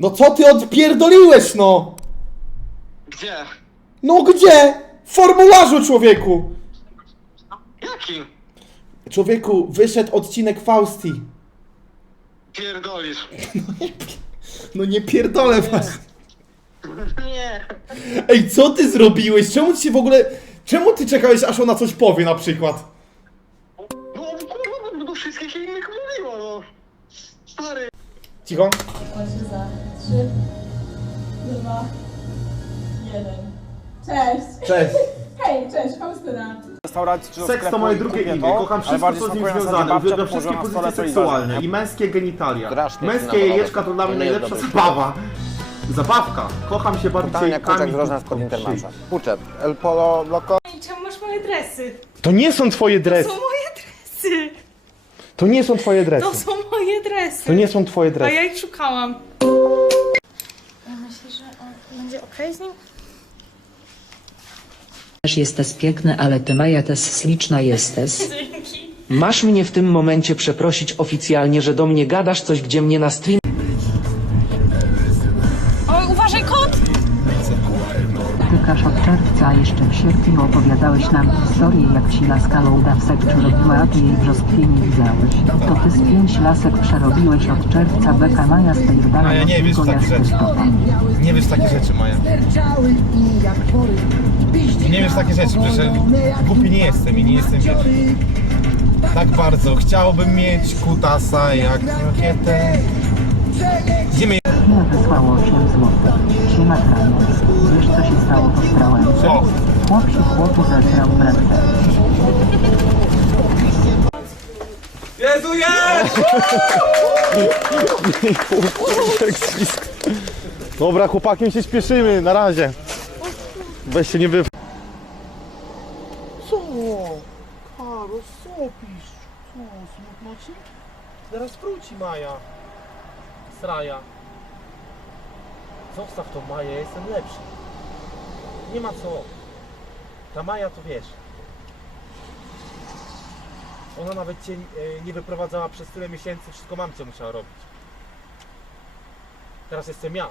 No co ty odpierdoliłeś, no? Gdzie? No gdzie? W formularzu, człowieku! Jaki? Człowieku, wyszedł odcinek Fausti. Pierdolisz. No nie pierdolę was. Nie. Ej, co ty zrobiłeś? Czemu ci się w ogóle... Czemu ty czekałeś, aż ona coś powie na przykład? No kurwa, bo do wszystkich innych mówiła, no. Stary. Cicho. Za 3, 2, 1. Cześć! Cześć. Hej, cześć, Faustyna. restauracji czy do Seks sklepu to moje i drugie kupię imię. to, Kocham ale wszystko, bardziej co z nim smakuje na związane. zasadzie Uwielbiam babcia, wszystkie to położyła na pozycje stole, seksualne i męskie genitalia. Strasznie Męskie jajeczka to dla mnie To nie jest najlepsza dobry zabawa. Zabawka. Kocham się bardziej Totalnie kurczak Kamil z rożna. Intermarcha. Puczet, El Polo Loco. I czemu masz moje dresy? To nie są twoje To dresy. są moje dresy! To nie są twoje To dresy. są moje dresy! To nie są twoje A dresy. ja ich szukałam. Będzie okej z nim? Też jesteś piękny, ale ty Maja też śliczna jesteś. Dzięki. Masz mnie w tym momencie przeprosić oficjalnie, że do mnie gadasz coś, gdzie mnie na stream O, uważaj, kot! Tykasz od czerwca, a jeszcze w sierpniu opowiadałeś nam historię, jak ci laska Louda w sekczu robiła, a ty jej brzoskwnie nie widziałeś. To ty z pięć lasek przerobiłeś od czerwca beka Maja z tej Maja, nie wiesz takich rzeczy. Nie wiesz takie rzeczy, Maja. Nie wiesz takie rzeczy, że głupi nie jestem i nie jestem wiesz, Tak bardzo chciałbym mieć kutasa jak rakietę. Gdzie Kino wysłało 8 złotych. Wiesz co się stało po strałęce? O, Chłop się chłopu zesrał w ręce. Dobra, chłopakiem się śpieszymy, na razie. Weź się nie wy... Co? Karol, co pisz? Co, smutno ci? Zaraz wróci Maja. Sraja. Zostaw to Maję, jestem lepszy. Nie ma co. Ta Maja to wiesz. Ona nawet cię e, nie wyprowadzała przez tyle miesięcy, wszystko mamcie musiała robić. Teraz jestem ja.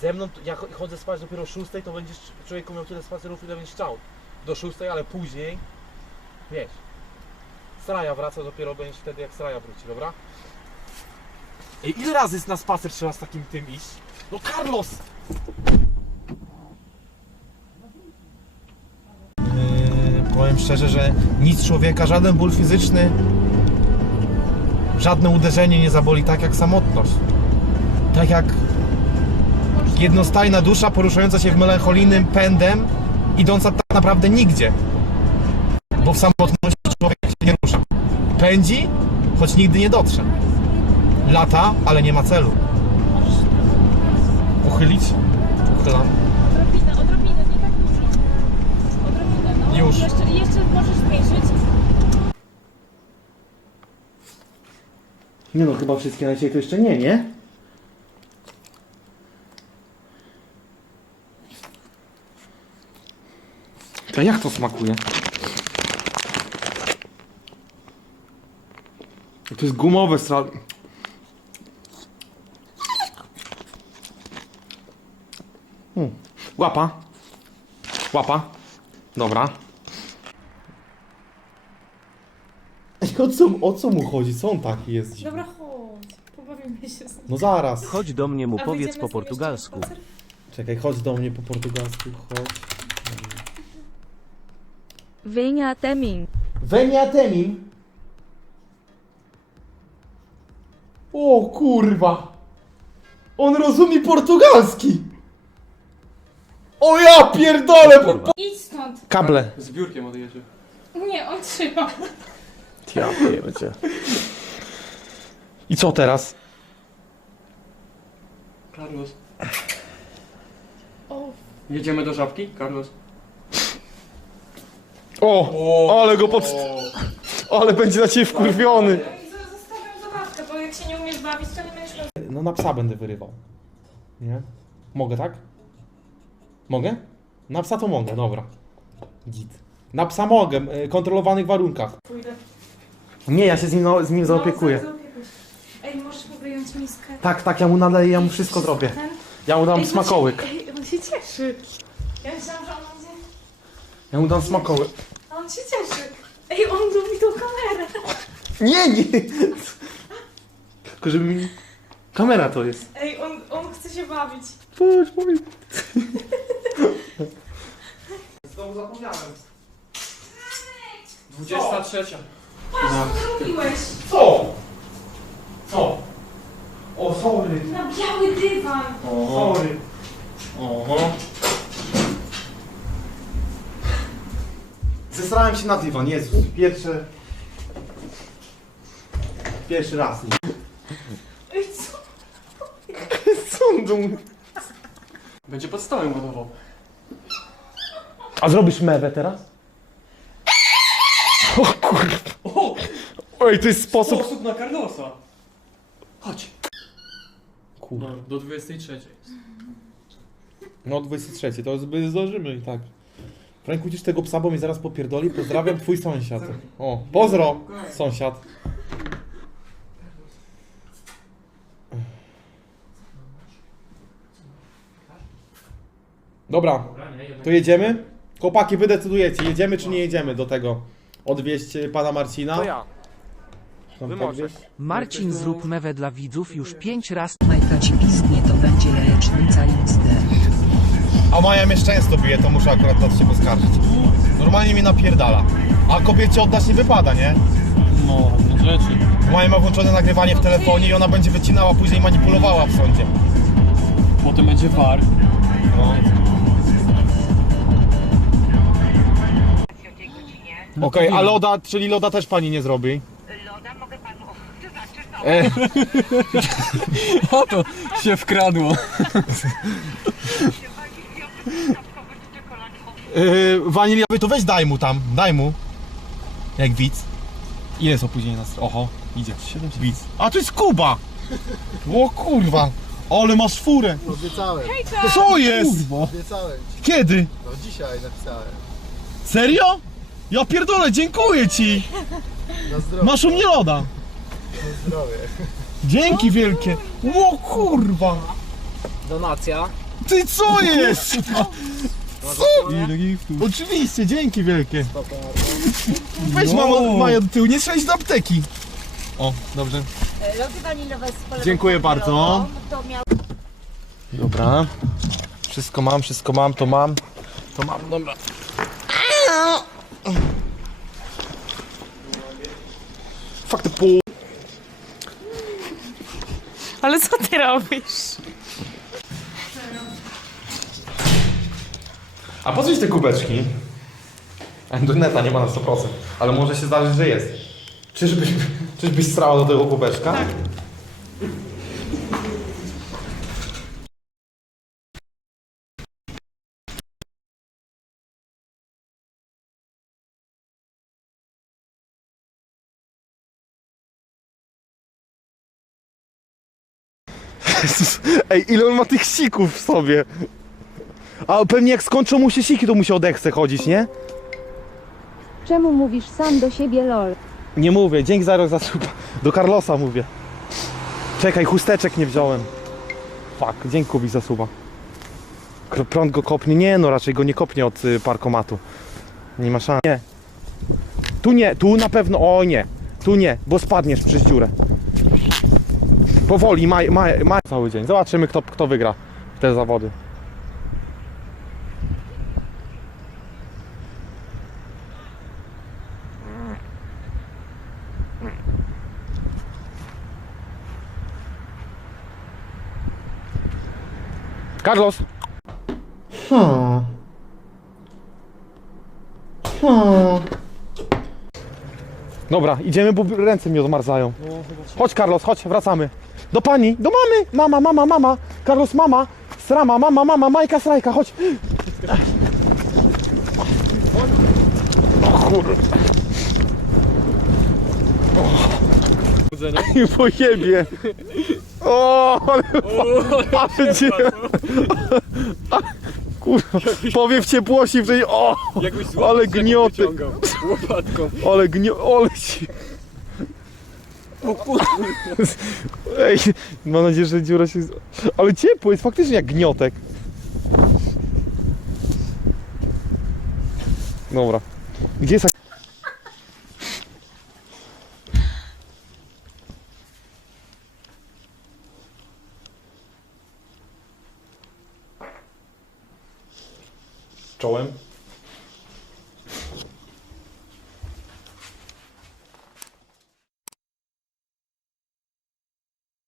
Ze mną, jak chodzę spać dopiero o 6, to będziesz człowieku miał tyle spacerów, ile będziesz chciał. Do 6, ale później, wiesz, Sraja wraca dopiero będziesz wtedy, jak Sraja wróci, dobra? Ej, ile razy na spacer trzeba z takim tym iść? No Carlos! Yy, powiem szczerze, że nic człowieka, żaden ból fizyczny, żadne uderzenie nie zaboli tak jak samotność. Tak jak jednostajna dusza poruszająca się w melancholijnym pędem, idąca tak naprawdę nigdzie. Bo w samotności człowiek się nie rusza. Pędzi, choć nigdy nie dotrze. Lata, ale nie ma celu. Uchylić? Uchylam. Odrobinę, odrobinę, nie tak dużo. Odrobinę, no. Już. Jeszcze, jeszcze możesz zmniejszyć. Nie no, chyba wszystkie na dzisiaj to jeszcze nie, nie? To jak to smakuje? To jest gumowe stra... Łapa. Łapa. Dobra. O co, o co mu chodzi? Co on taki jest? Dobra, chodź. Pobawimy się z nim. No zaraz. Chodź do mnie mu A powiedz po jeszcze na portugalsku. spacer? Czekaj, chodź do mnie po portugalsku, chodź. Venha até mim. Venha até mim. O kurwa. On rozumie portugalski. O ja pierdolę. Po, po... Idź stąd. Kable. Z biurkiem odjedzie. Nie, on trzyma. Ja pierdzie. I co teraz? Carlos. O, Jedziemy do żabki, Carlos? O, ale go pod... Ale będzie na ciebie wkurwiony. zostawiam zabawkę, bo jak się nie umiesz bawić, to nie będziesz. No na psa będę wyrywał. Nie? Mogę, tak? Mogę? Na psa to mogę, dobra. Git. Na psa mogę, w kontrolowanych warunkach. Pójdę. Nie, ja się z nim, z nim zaopiekuję. No, zaraz zaopiekuj się. Ej, możesz mi wyjąć miskę. Tak, tak, ja mu naleję, ja mu wszystko zrobię. Ten? Ja mu dam Ej, smakołyk. Ej, on się cieszy. Ja myślałam, że on będzie... Ja mu dam smakołyk. A on się cieszy. Ej, on lubi tą kamerę. Nie, nie! Tylko żeby mi... Kamera to jest. Ej, on, on chce się bawić. Chodź, powiem. Znowu zapomniałem. 23. Patrz, co robiłeś? Co? Co? O, sorry. Na biały dywan. Sorry. Oho. Zesrałem się na dywan, Jezus. Pierwsze... Pierwszy raz. Ej, co? Sądu. Będzie pod stołem ładował. A zrobisz mewę teraz? O kurwa. Oj, to jest sposób... Sposób na Carlosa. Chodź. Kurwa. No, do 23. No 23, to zby zdążymy i tak. Frank, ucisz tego psa, bo mnie zaraz popierdoli. Pozdrawiam, twój sąsiad. O, pozdro, sąsiad. Dobra, to jedziemy? Chłopaki, wy decydujecie, jedziemy czy nie jedziemy do tego? Odwieźć y, pana Marcina? To ja. Marcin, zrób mewę dla widzów już pięć raz. Majka ci pizdnie to będzie jajecznica XD. A Maja mnie często bije, to muszę akurat na to się poskarżyć. Normalnie mnie napierdala. A kobiecie oddać nie wypada, nie? No, no rzeczy. Maja ma włączone nagrywanie w telefonie i ona będzie wycinała, później manipulowała w sądzie. Potem będzie war. Okej, a loda, czyli loda też pani nie zrobi? O to się wkradło. Yy, waniliowy to weź daj mu tam, daj mu. Jak widz. Ile jest opóźnienie na str- Oho, idzie. Widz. A to jest Kuba! O kurwa! Ale masz furę! Obiecałem, Co jest? obiecałem ci. Kiedy? No dzisiaj napisałem. Serio? Ja pierdolę, dziękuję ci! Na zdrowie, Masz u mnie loda! na zdrowie. Dzięki wielkie! O kurwa! Donacja. Ty co jest? Co? Oczywiście, dzięki wielkie. Weź mamo Maja do tyłu, nie trzeba iść do apteki. O, dobrze. Lody wanilowe z Dziękuję bardzo. To miał Dobra. Wszystko mam, wszystko mam, to mam. To mam, dobra. Fuck the pool. Ale co ty robisz? A po coś te kubeczki? Endurneta nie ma na 100%, ale może się zdarzyć, że jest. Czyżbyś, czyżbyś strała do tego kubeczka? Tak. Jezus, ej, ile on ma tych sików w sobie? A pewnie jak skończą mu się siki, to mu się odechce chodzić, nie? Czemu mówisz sam do siebie lol? Nie mówię, dzięki za rok za suba. Do Carlosa mówię. Czekaj, chusteczek nie wziąłem. Fuck, dzięki Kubi za suba. Kr- Prąd go kopnie? Nie, no raczej go nie kopnie od y, parkomatu. Nie ma szans. Nie. Tu nie, tu na pewno, o nie. Tu nie, bo spadniesz przez dziurę. Powoli, maj, maj, maj cały dzień. Zobaczymy kto, kto wygra te zawody. Carlos! Hmm. Hmm. Dobra, idziemy, bo ręce mi odmarzają. Chodź Carlos, chodź, wracamy. Do pani, do mamy! Mama, mama, mama! Carlos, mama! Srama, mama, mama, Majka, Srajka, chodź! O kurde. I pojebie! O, ale, ale cię... Kurwa, powiew ciepłości w tej... O! Ale gnioty! Ale gnio... Ole ci... O. Ej, mam nadzieję, że dziura się... Ale ciepło jest faktycznie jak gniotek. Dobra. Gdzie jest czołem.